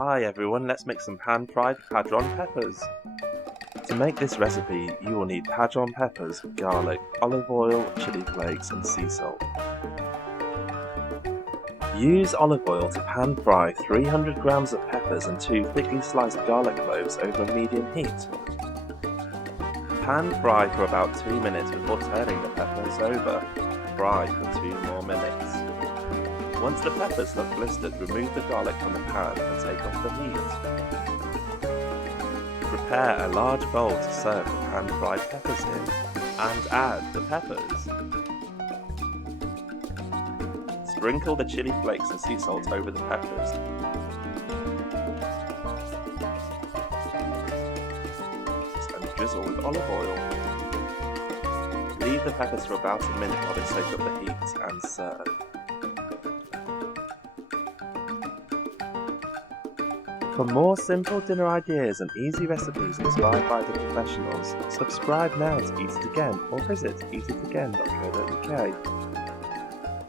Hi everyone, let's make some pan-fried Padron peppers. To make this recipe, you will need Padron peppers, garlic, olive oil, chili flakes and sea salt. Use olive oil to pan-fry 300 grams of peppers and 2 thickly sliced garlic cloves over medium heat. Pan-fry for about 2 minutes before turning the peppers over. Fry for 2 more minutes. Once the peppers look blistered, remove the garlic from the pan and take off the heat. Prepare a large bowl to serve the pan-fried peppers in, and add the peppers. Sprinkle the chili flakes and sea salt over the peppers. And drizzle with olive oil. Leave the peppers for about a minute while they soak up the heat and serve. For more simple dinner ideas and easy recipes inspired by the professionals, subscribe now to Eat It Again or visit eatitagain.co.uk.